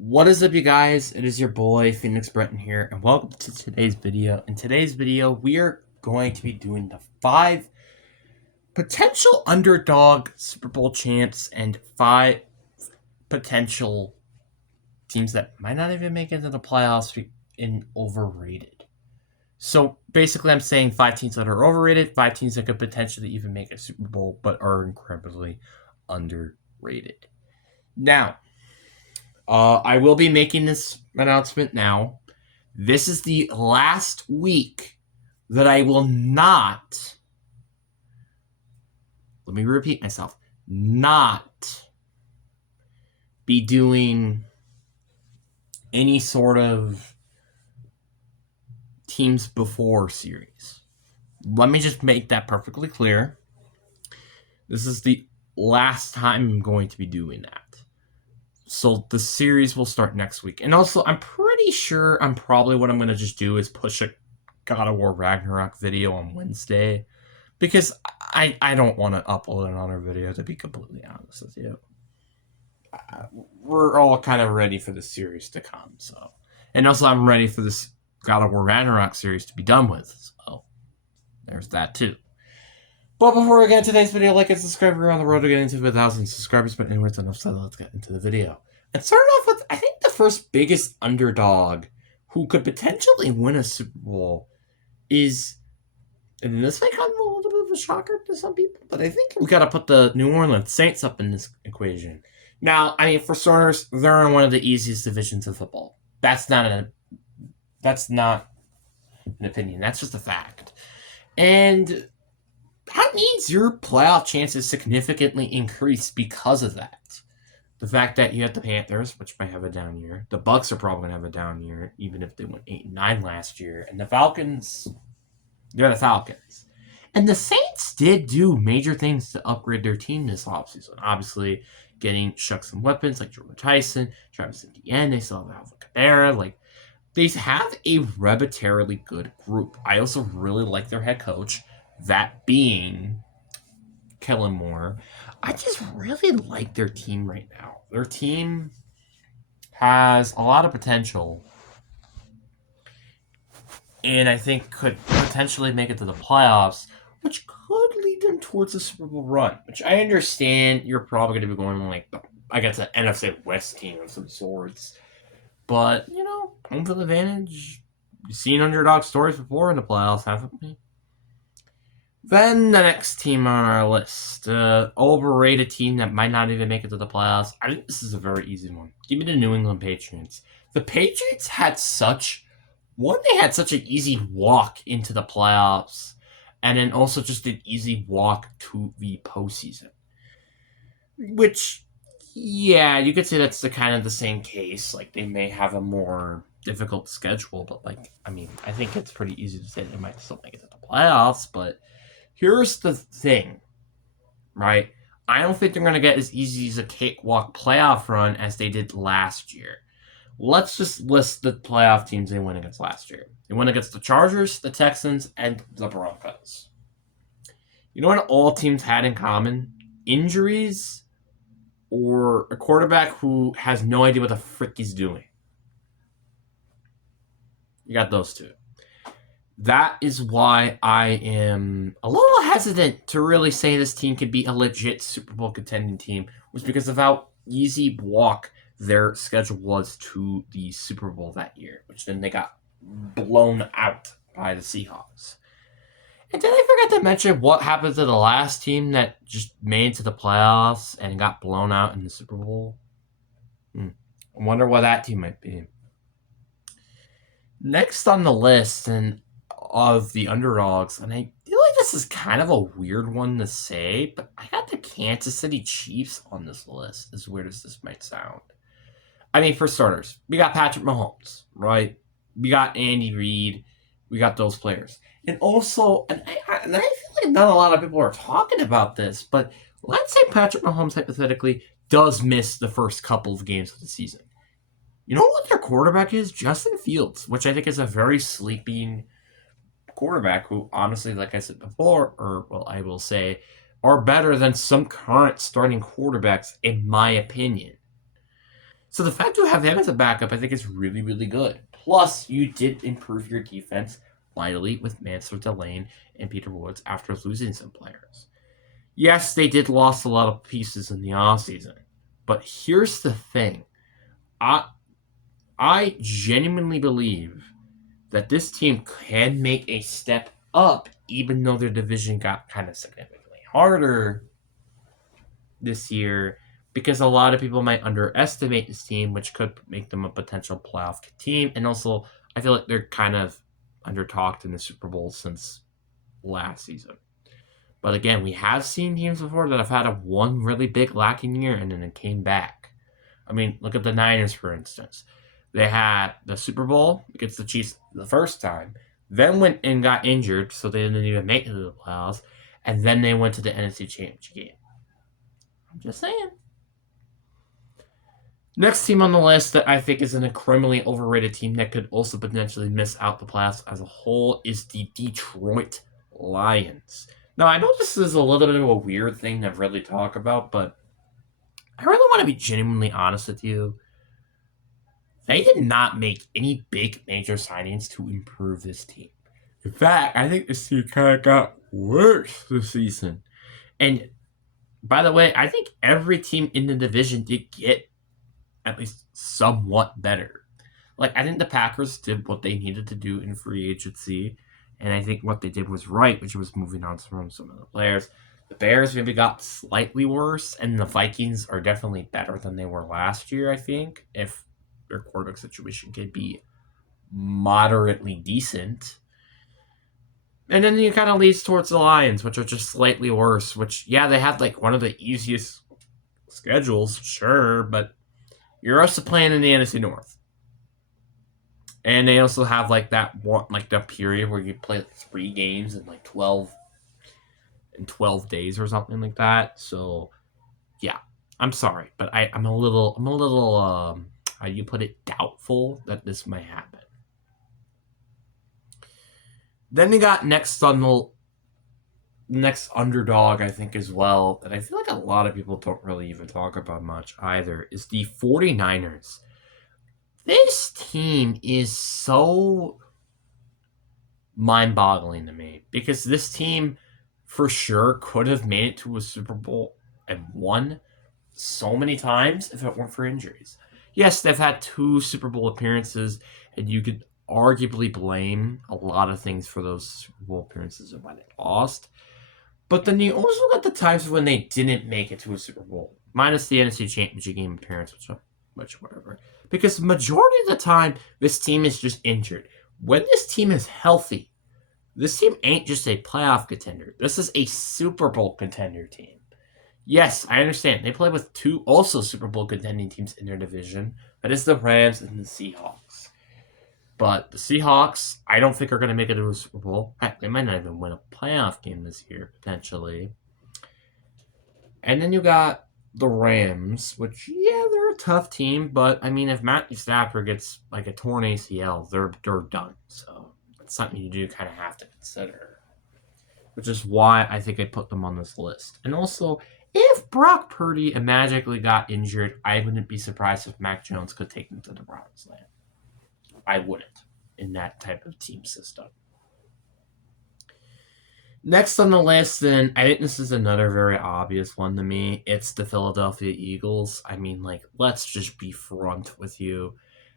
What is up, you guys? It is your boy Phoenix Breton here, and welcome to today's video. In today's video, we are going to be doing the 5 potential underdog Super Bowl champs and 5 potential teams that might not even make it into the playoffs in overrated. So basically, I'm saying 5 teams that are overrated, 5 teams that could potentially even make a Super Bowl but are incredibly underrated. Now, I will be making this announcement now. This is the last week that I will not, let me repeat myself, not be doing any sort of teams before series. Let me just make that perfectly clear. This is the last time I'm going to be doing that. So the series will start next week. And also, I'm pretty sure what I'm going to just do is push a God of War Ragnarok video on Wednesday. Because I don't want to upload another video, to be completely honest with you. We're all kind of ready for the series to come. So, and also, I'm ready for this God of War Ragnarok series to be done with. So, there's that too. But before we get into today's video, like and subscribe. We're on the road to getting to 1,000 subscribers. But anyways, enough said. Let's get into the video. And starting off with, I think, the first biggest underdog who could potentially win a Super Bowl is, and this may come a little bit of a shocker to some people, but I think we got to put the New Orleans Saints up in this equation. Now, I mean, for starters, they're in one of the easiest divisions of football. That's not an opinion. That's just a fact. And that means your playoff chances significantly increase because of that. The fact that you have the Panthers, which might have a down year. The Bucks are probably going to have a down year, even if they went 8-9 last year. And the Falcons, they're the Falcons. And the Saints did do major things to upgrade their team this offseason. Obviously, getting some weapons like Jordan Tyson, Travis Etienne. They still have Alvin Kamara. They have a arbitrarily good group. I also really like their head coach, that being Kellen Moore. I just really like their team right now. Their team has a lot of potential, and I think could potentially make it to the playoffs, which could lead them towards a Super Bowl run. Which I understand you're probably going to be going I guess, an NFC West team of some sorts. But, home field advantage. You've seen underdog stories before in the playoffs, haven't we? Then the next team on our list, overrated team that might not even make it to the playoffs. I think this is a very easy one. Give me the New England Patriots. The Patriots had such an easy walk into the playoffs, and then also just an easy walk to the postseason. Which, yeah, you could say that's the same case. They may have a more difficult schedule, but I think it's pretty easy to say they might still make it to the playoffs, but here's the thing, right? I don't think they're going to get as easy as a cakewalk playoff run as they did last year. Let's just list the playoff teams they went against last year. They went against the Chargers, the Texans, and the Broncos. You know what all teams had in common? Injuries or a quarterback who has no idea what the frick he's doing. You got those two. That is why I am a little hesitant to really say this team could be a legit Super Bowl contending team, was because of how easy walk their schedule was to the Super Bowl that year, which then they got blown out by the Seahawks. And did I forget to mention what happened to the last team that just made it to the playoffs and got blown out in the Super Bowl? I wonder what that team might be. Next on the list of the underdogs, and I feel like this is kind of a weird one to say, but I got the Kansas City Chiefs on this list, as weird as this might sound. I mean, for starters, we got Patrick Mahomes, right? We got Andy Reid. We got those players. And also, and I feel like not a lot of people are talking about this, but let's say Patrick Mahomes hypothetically does miss the first couple of games of the season. You know what their quarterback is? Justin Fields, which I think is a very sleeping quarterback who, honestly, like I said before, I will say, are better than some current starting quarterbacks, in my opinion. So the fact you have him as a backup, I think, is really, really good. Plus, you did improve your defense mightily with Mansfield Delane and Peter Woods after losing some players. Yes, they did lost a lot of pieces in the offseason. But here's the thing. I genuinely believe that this team can make a step up even though their division got kind of significantly harder this year because a lot of people might underestimate this team, which could make them a potential playoff team. And also, I feel like they're kind of undertalked in the Super Bowl since last season. But again, we have seen teams before that have had a one really big lacking year and then it came back. I mean, look at the Niners, for instance. They had the Super Bowl against the Chiefs the first time, then went and got injured, so they didn't even make it to the playoffs, and then they went to the NFC Championship game. I'm just saying. Next team on the list that I think is an criminally overrated team that could also potentially miss out the playoffs as a whole is the Detroit Lions. Now, I know this is a little bit of a weird thing to really talk about, but I really want to be genuinely honest with you. They did not make any big major signings to improve this team. In fact, I think this team kind of got worse this season. And by the way, I think every team in the division did get at least somewhat better. Like, I think the Packers did what they needed to do in free agency. And I think what they did was right, which was moving on from some of the players. The Bears maybe got slightly worse, and the Vikings are definitely better than they were last year, I think, if their quarterback situation could be moderately decent. And then you kind of leads towards the Lions, which are just slightly worse, which, yeah, they had like one of the easiest schedules, sure, but you're also playing in the NFC North. And they also have like that one, like the period where you play like 3 games in like 12 days or something like that. So yeah, I'm sorry, but I'm a little how do you put it, doubtful that this might happen. Then they got next underdog, I think, as well, that I feel like a lot of people don't really even talk about much either, is the 49ers. This team is so mind-boggling to me because this team for sure could have made it to a Super Bowl and won so many times if it weren't for injuries. Yes, they've had 2 Super Bowl appearances, and you could arguably blame a lot of things for those Super Bowl appearances and why they lost. But then you also got the times when they didn't make it to a Super Bowl, minus the NFC Championship game appearance, which whatever. Because the majority of the time, this team is just injured. When this team is healthy, this team ain't just a playoff contender. This is a Super Bowl contender team. Yes, I understand. They play with 2 also Super Bowl contending teams in their division. That is the Rams and the Seahawks. But the Seahawks, I don't think are going to make it to a Super Bowl. Heck, they might not even win a playoff game this year, potentially. And then you got the Rams, which, yeah, they're a tough team. But, I mean, if Matthew Stafford gets, like, a torn ACL, they're done. So, it's something you do kind of have to consider. Which is why I think I put them on this list. And also, if Brock Purdy magically got injured, I wouldn't be surprised if Mac Jones could take them to the Browns land. I wouldn't in that type of team system. Next on the list, and I think this is another very obvious one to me, it's the Philadelphia Eagles. I mean, like, let's just be front with you.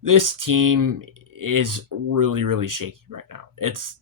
This team is really, really shaky right now.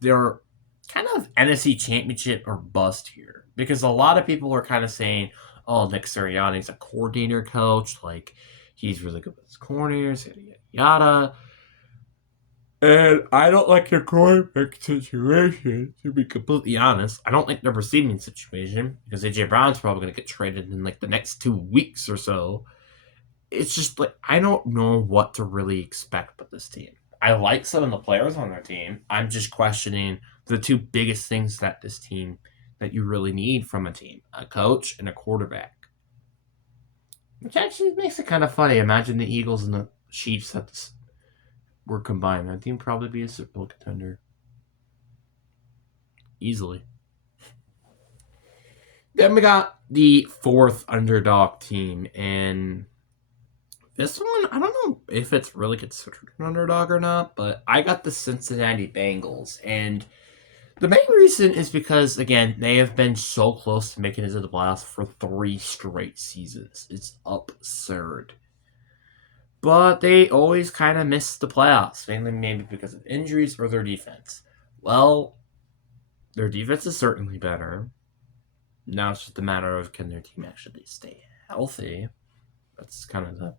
They're kind of NFC Championship or bust here because a lot of people are kind of saying, "Oh, Nick Sirianni's a coordinator coach, like he's really good with his corners, yada yada yada." And I don't like their quarterback situation, to be completely honest. I don't like their receiving situation because AJ Brown's probably going to get traded in like the next 2 weeks or so. It's just like I don't know what to really expect with this team. I like some of the players on their team. I'm just questioning the 2 biggest things that you really need from a team: a coach and a quarterback. Which actually makes it kind of funny. Imagine the Eagles and the Chiefs were combined. That team would probably be a Super Bowl contender. Easily. Then we got the 4th underdog team, and This one, I don't know if it's really considered an underdog or not, but I got the Cincinnati Bengals. And the main reason is because, again, they have been so close to making it to the playoffs for 3 straight seasons. It's absurd. But they always kind of miss the playoffs, mainly maybe because of injuries or their defense. Well, their defense is certainly better. Now it's just a matter of can their team actually stay healthy. That's kind of the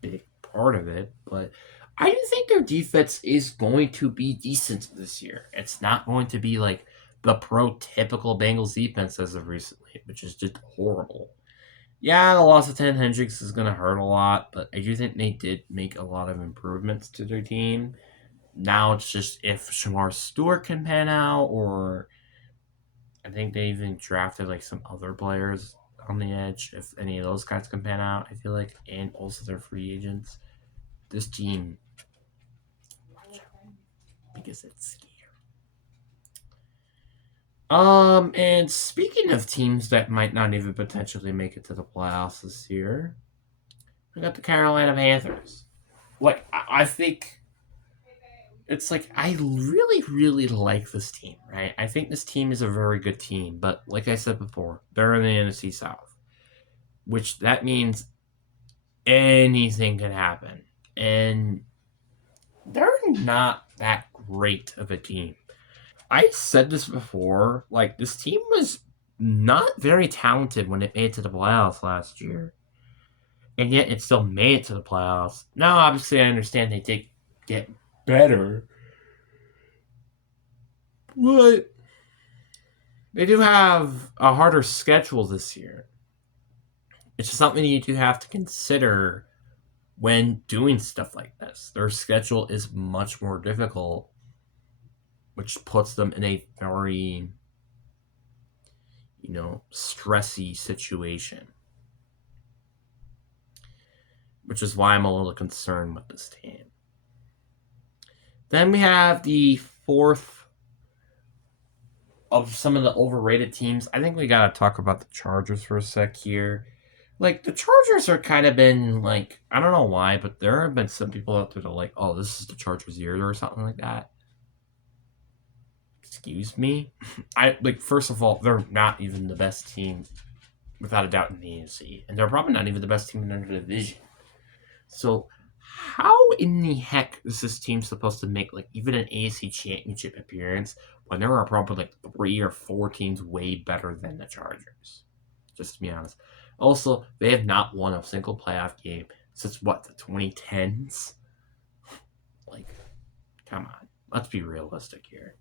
big part of it. But I do think their defense is going to be decent this year. It's not going to be like the prototypical Bengals defense as of recently, which is just horrible. Yeah, the loss of Tan Hendricks is going to hurt a lot, but I do think they did make a lot of improvements to their team. Now it's just if Shamar Stewart can pan out, or I think they even drafted like some other players on the edge. If any of those guys can pan out, I feel like, and also their free agents, this team, watch out because it's scary. And speaking of teams that might not even potentially make it to the playoffs this year, we got the Carolina Panthers. Like I think it's like I really, really like this team, right? I think this team is a very good team, but like I said before, they're in the NFC South, which that means anything can happen, and they're not that great of a team. I said this before, like this team was not very talented when it made it to the playoffs last year, and yet it still made it to the playoffs. Now, obviously, I understand they did get better, but they do have a harder schedule this year. It's just something you do have to consider when doing stuff like this. Their schedule is much more difficult, which puts them in a very, stressy situation. Which is why I'm a little concerned with this team. Then we have the fourth of some of the overrated teams. I think we gotta talk about the Chargers for a sec here. Like the Chargers are kind of been like I don't know why, but there have been some people out there that are like, oh, this is the Chargers' year or something like that. Excuse me. I like first of all, they're not even the best team without a doubt in the AFC, and they're probably not even the best team in their division. So how in the heck is this team supposed to make like even an AFC championship appearance when there are probably like 3 or 4 teams way better than the Chargers? Just to be honest. Also, they have not won a single playoff game since what, the 2010s? Like, come on. Let's be realistic here.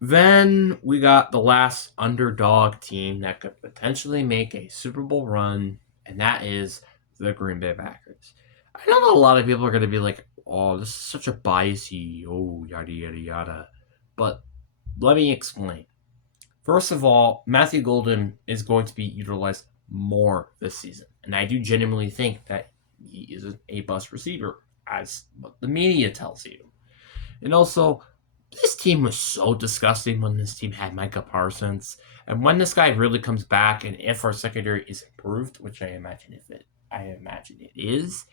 Then we got the last underdog team that could potentially make a Super Bowl run, and that is the Green Bay Packers. I know that a lot of people are going to be like, oh, this is such a biasy, oh, yada, yada, yada. But let me explain. First of all, Matthew Golden is going to be utilized more this season. And I do genuinely think that he is an A-plus receiver, as what the media tells you. And also, this team was so disgusting when this team had Micah Parsons. And when this guy really comes back, and if our secondary is improved, which I imagine it is,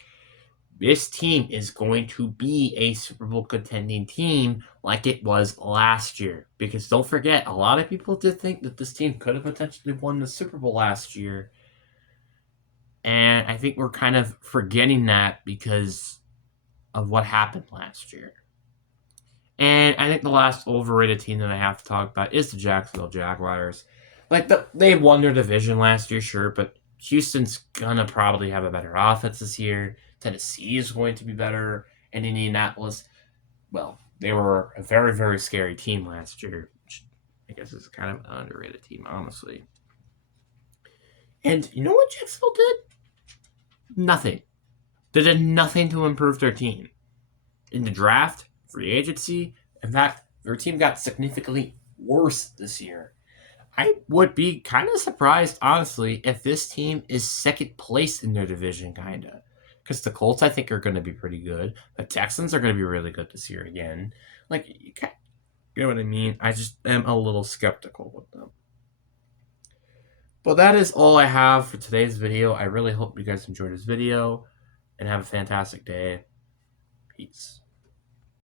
this team is going to be a Super Bowl contending team like it was last year. Because don't forget, a lot of people did think that this team could have potentially won the Super Bowl last year. And I think we're kind of forgetting that because of what happened last year. And I think the last overrated team that I have to talk about is the Jacksonville Jaguars. They won their division last year, sure, but Houston's gonna probably have a better offense this year. Tennessee is going to be better, and Indianapolis, well, they were a very, very scary team last year, which I guess is kind of an underrated team, honestly. And you know what Jacksonville did? Nothing. They did nothing to improve their team. In the draft, free agency, in fact, their team got significantly worse this year. I would be kind of surprised, honestly, if this team is second place in their division, kind of. Because the Colts, I think, are going to be pretty good. The Texans are going to be really good this year again. Like, you know what I mean? I just am a little skeptical with them. But that is all I have for today's video. I really hope you guys enjoyed this video and have a fantastic day. Peace.